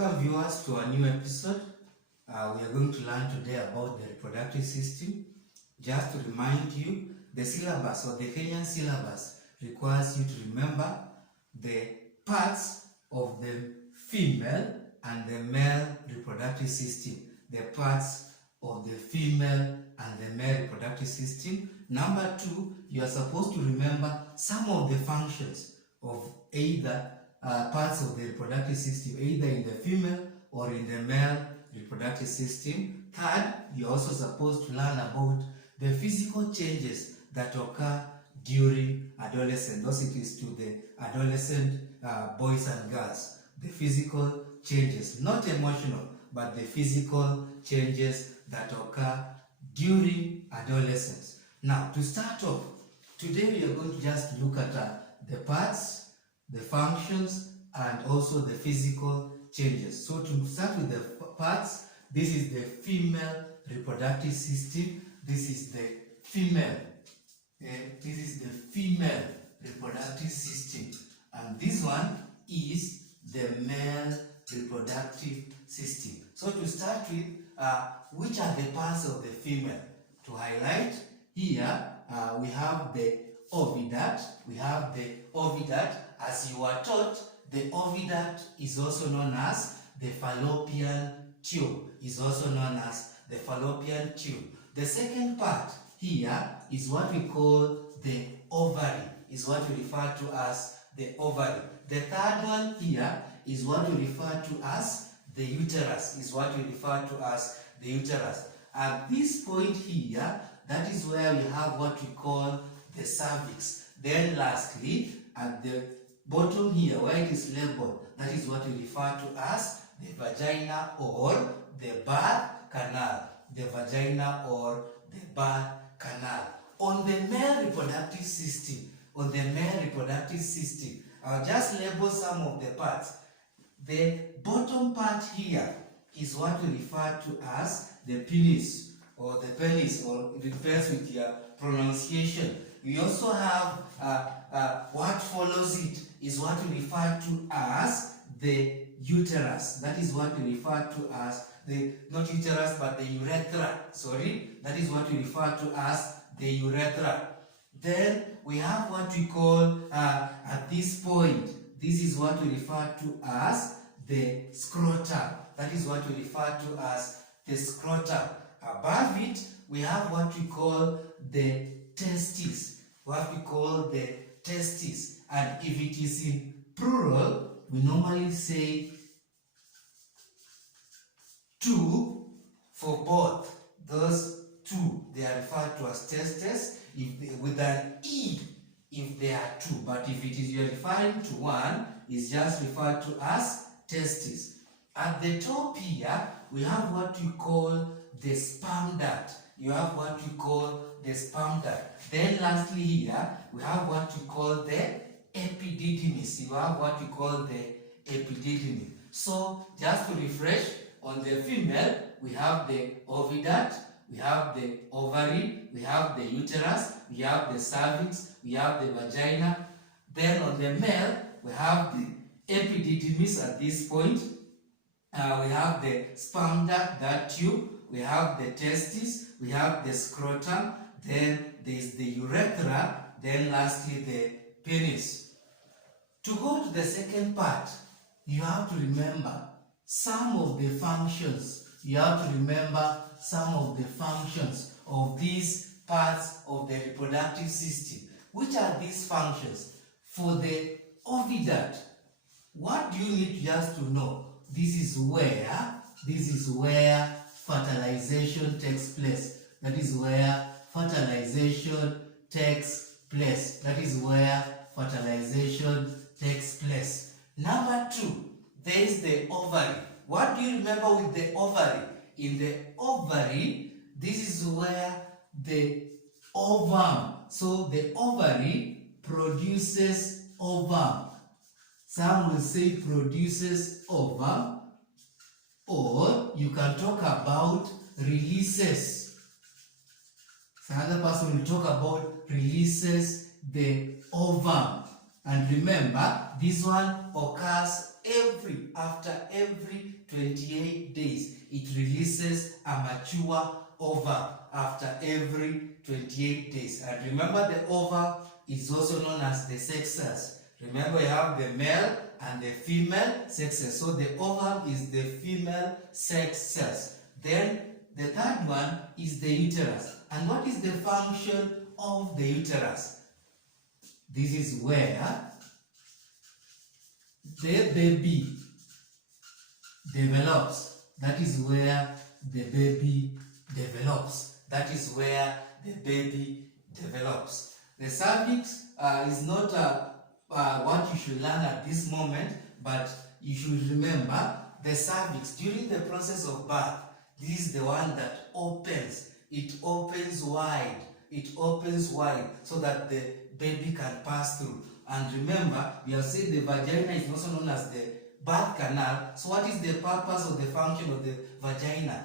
Welcome viewers to a new episode. We are going to learn today about the reproductive system. Just to remind you, the syllabus or the Kenyan syllabus requires you to remember the parts of the female and the male reproductive system. The parts of the female and the male reproductive system. Number 2, you are supposed to remember some of the functions of either parts of the reproductive system, either in the female or in the male reproductive system. Third, you're also supposed to learn about the physical changes that occur during adolescence. Thus it is to the adolescent boys and girls. The physical changes, not emotional, but the physical changes that occur during adolescence. Now, to start off, today we are going to just look at the parts, the functions, and also the physical changes. So to start with the parts, this is the female reproductive system. This is the female. This is the female reproductive system. And this one is the male reproductive system. So to start with, which are the parts of the female? To highlight, here we have the oviduct. We have the oviduct. As you are taught, the oviduct is also known as the fallopian tube. Is also known as the fallopian tube. The second part here is what we call the ovary. Is what we refer to as the ovary. The third one here is what we refer to as the uterus. Is what we refer to as the uterus. At this point here, that is where we have what we call the cervix. Then lastly, at the bottom here, where it is labeled, that is what we refer to as the vagina or the birth canal. The vagina or the birth canal. On the male reproductive system, I'll just label some of the parts. The bottom part here is what we refer to as the penis or the penis, or it depends with your pronunciation. We also have what follows it is what we refer to as the uterus. That is what we refer to as the, not uterus, but the urethra. Sorry, that is what we refer to as the urethra. Then we have what we call at this point, this is what we refer to as the scrotum. That is what we refer to as the scrotum. Above it, we have what we call the testes. What we call the testes. And if it is in plural, we normally say two for both. Those two, they are referred to as testes with an E if they are two. But if it is you're referring to one, it's just referred to as testes. At the top here, we have what we call the sperm duct. You have what we call the sperm duct. Then lastly here, we have what we call the epididymis. You have what we call the epididymis. So just to refresh, on the female, we have the oviduct, we have the ovary, we have the uterus, we have the cervix, we have the vagina. Then on the male, we have the epididymis at this point. We have the sperm duct, that tube, we have the testes, we have the scrotum, then there is the urethra, then lastly the penis. To go to the second part, you have to remember some of the functions. You have to remember some of the functions of these parts of the reproductive system. Which are these functions? For the oviduct, what do you need just to know? This is where fertilization takes place. That is where fertilization takes place. That is where fertilization takes place. Number 2, there is the ovary. What do you remember with the ovary? In the ovary, this is where the ovum. So the ovary produces ovum. Some will say produces ovum, or you can talk about releases. Another person will talk about releases the ovum. And remember, this one occurs after every 28 days, it releases a mature ova after every 28 days. And remember, the ova is also known as the sex cells. Remember, you have the male and the female sex cells. So the ovum is the female sex cells. Then the third one is the uterus. And what is the function of the uterus? This is where the baby develops. That is where the baby develops. That is where the baby develops. The cervix is not what you should learn at this moment, but you should remember the cervix during the process of birth. This is the one that opens. It opens wide. It opens wide so that the baby can pass through. And remember, we have said the vagina is also known as the birth canal. So what is the purpose or the function of the vagina?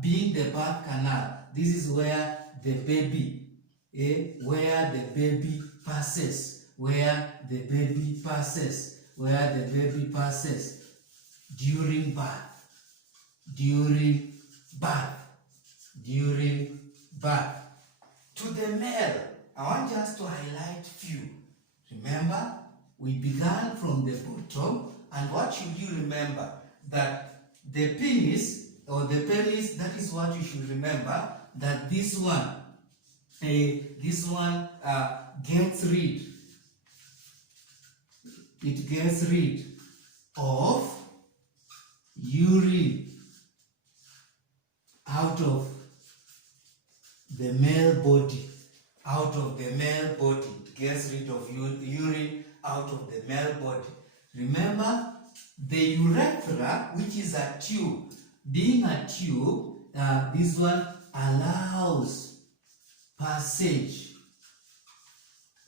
Being the birth canal. This is where the baby, passes. Where the baby passes. Where the baby passes during birth. During birth. During birth. To the male, I want just to highlight few. Remember, we began from the bottom, and what should you remember? That the penis, that is what you should remember, that this one gets rid. It gets rid of urine out of the male body. Out of the male body. It gets rid of urine out of the male body. Remember, the urethra, which is a tube, being a tube, this one allows passage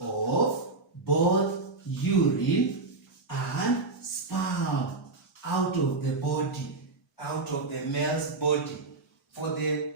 of both urine and sperm out of the body, out of the male's body. For the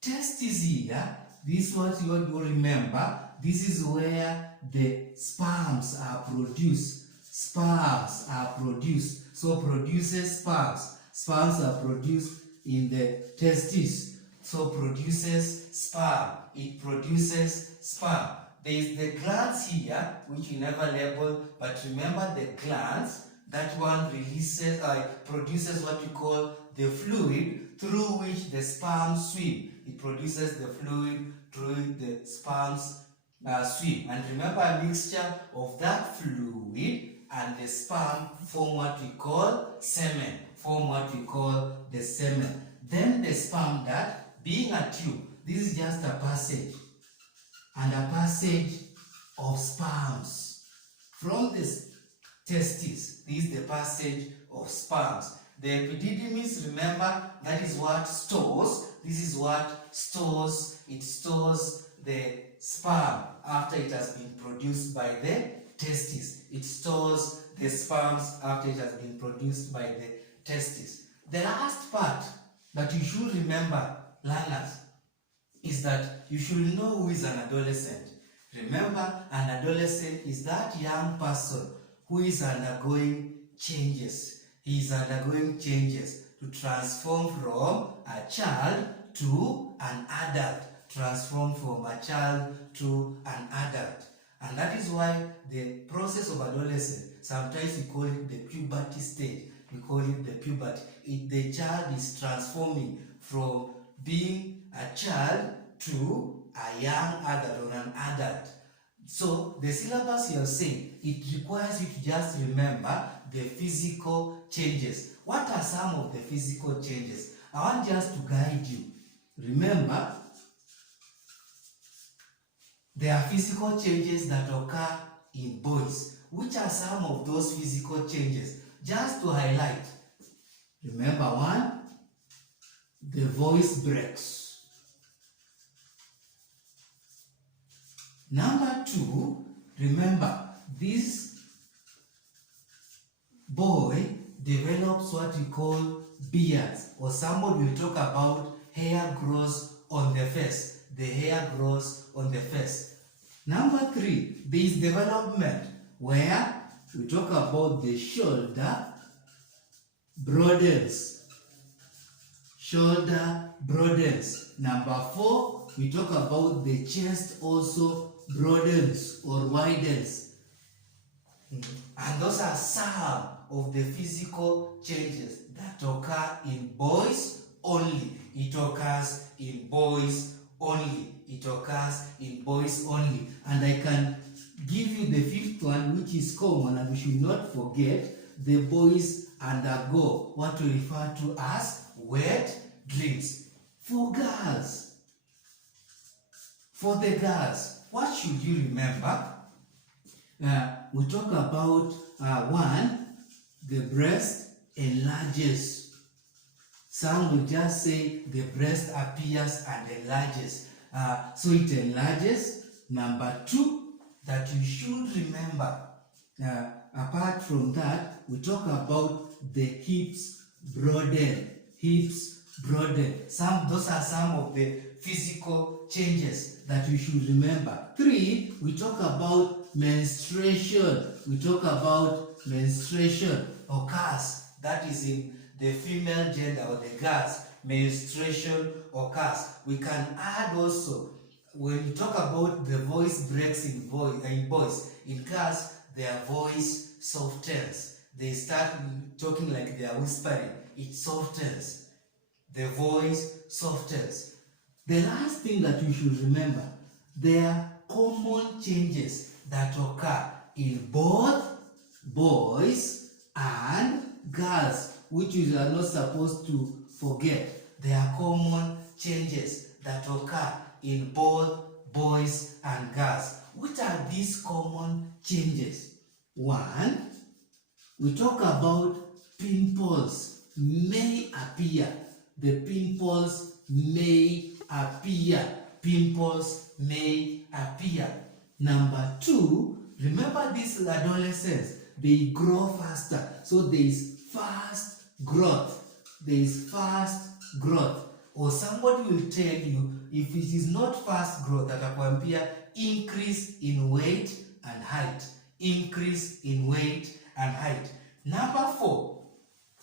testes here, this is what you will remember. This is where the sperms are produced. Sperms are produced. So produces sperms. Sperms are produced in the testes. So produces sperm. It produces sperm. There is the glands here, which we never label, but remember the glands, that one produces what you call the fluid through which the sperms swim. It produces the fluid through the sperms swim. And remember, a mixture of that fluid and the sperm form what we call semen. Form what we call the semen. Then the sperm duct, being a tube, this is just a passage. And a passage of sperms from the testes. This is the passage of sperms. The epididymis, remember, that is what stores. This is what stores. It stores the sperm after it has been produced by the testes. It stores the sperms after it has been produced by the testes. The last part that you should remember, learners, is that you should know who is an adolescent. Remember, an adolescent is that young person who is undergoing changes. He is undergoing changes to transform from a child to an adult. Transform from a child to an adult. And that is why the process of adolescence, sometimes we call it the puberty stage. We call it the puberty. The child is transforming from being a child to a young adult or an adult. So the syllabus you are saying, it requires you to just remember the physical changes. What are some of the physical changes? I want just to guide you. Remember, there are physical changes that occur in boys. Which are some of those physical changes? Just to highlight. Remember, one, the voice breaks. Number two, remember, this boy develops what we call beards, or somebody will talk about hair grows on the face. The hair grows on the face. Number three, there is development, where we talk about the shoulder broadens. Shoulder broadens. Number 4, we talk about the chest also broadens or widens. And those are some of the physical changes that occur in boys only. It occurs in boys only. It occurs in boys only. And I can give you the 5th one, which is common, and we should not forget, the boys undergo what we refer to as wet dreams. For girls, for the girls, what should you remember? We talk about 1, the breast enlarges. Some will just say the breast appears and enlarges. So it enlarges. Number 2, that you should remember. Apart from that, we talk about the hips broaden. Hips broaden. Those are some of the physical changes that you should remember. 3, we talk about menstruation. We talk about menstruation occurs. That is in the female gender or the girls. Menstruation occurs. We can add also, when you talk about the voice breaks in boys, in girls, their voice softens. They start talking like they are whispering. It softens. The voice softens. The last thing that you should remember, there are common changes that occur in both boys and girls, which you are not supposed to forget. There are common changes that occur in both boys and girls. What are these common changes? 1, we talk about pimples may appear. The pimples may appear. Pimples may appear. Number 2, remember these adolescents, they grow faster. So there is fast growth. There is fast growth. Or somebody will tell you, if it is not fast growth, atakwambia increase in weight and height. Increase in weight and height. Number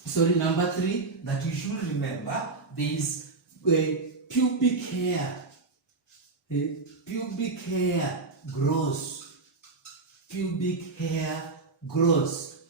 3 that you should remember, there is pubic hair. Pubic hair grows. Pubic hair grows.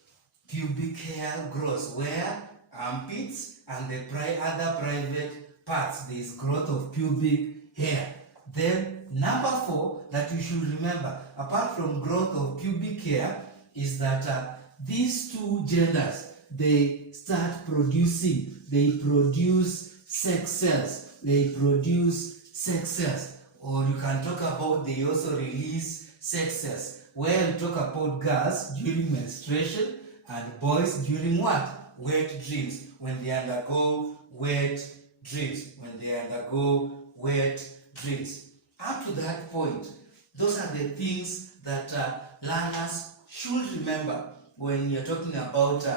Pubic hair grows. Where? Armpits and the other private parts. There is growth of pubic hair. Then number 4 that you should remember, apart from growth of pubic hair, is that these two genders, they start producing. They produce sex cells. They produce sex cells. Or you can talk about they also release sex cells. Where you talk about girls during menstruation and boys during what? Wet dreams. When they undergo wet dreams. When they undergo wet dreams. Up to that point, those are the things that learners should remember when you're talking about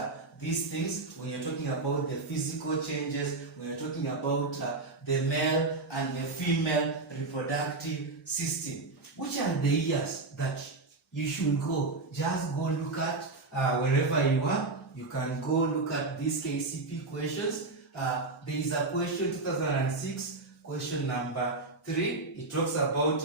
these things, when you're talking about the physical changes, when you're talking about the male and the female reproductive system. Which are the years that you should go? Just go look at wherever you are. You can go look at these KCP questions. There is a question 2006, question number 3. It talks about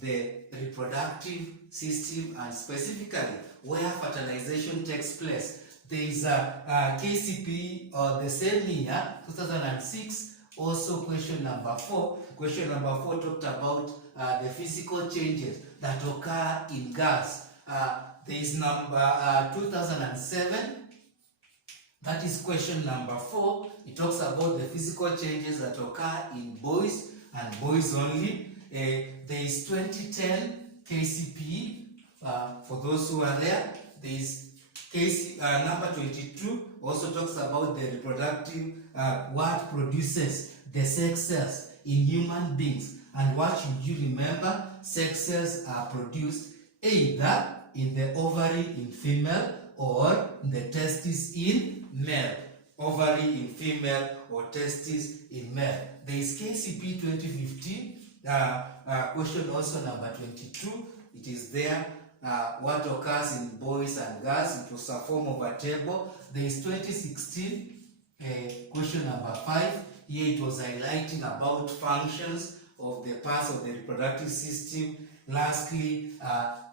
the reproductive system and specifically where fertilization takes place. There is a KCP the same year, 2006, also question number 4. Question number 4 talked about the physical changes that occur in girls. There is number 2007. That is question number 4. It talks about the physical changes that occur in boys and boys only. There is 2010 KCP for those who are there. There is case number 22 also talks about the reproductive, what produces the sex cells in human beings. And what should you remember? Sex cells are produced either in the ovary in female or in the testis in male. Ovary in female or testis in male. There is KCP 2015, question also number 22. It is there. what occurs in boys and girls. It was a form of a table. There is 2016 question number 5. Here it was highlighting about functions of the parts of the reproductive system. Lastly,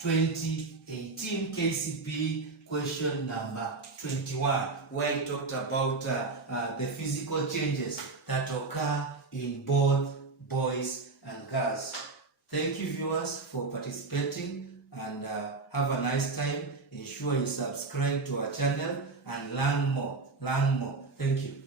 2018 KCPE question number 21, where it talked about the physical changes that occur in both boys and girls. Thank you, viewers, for participating, and have a nice time. Ensure you subscribe to our channel and learn more. Thank you.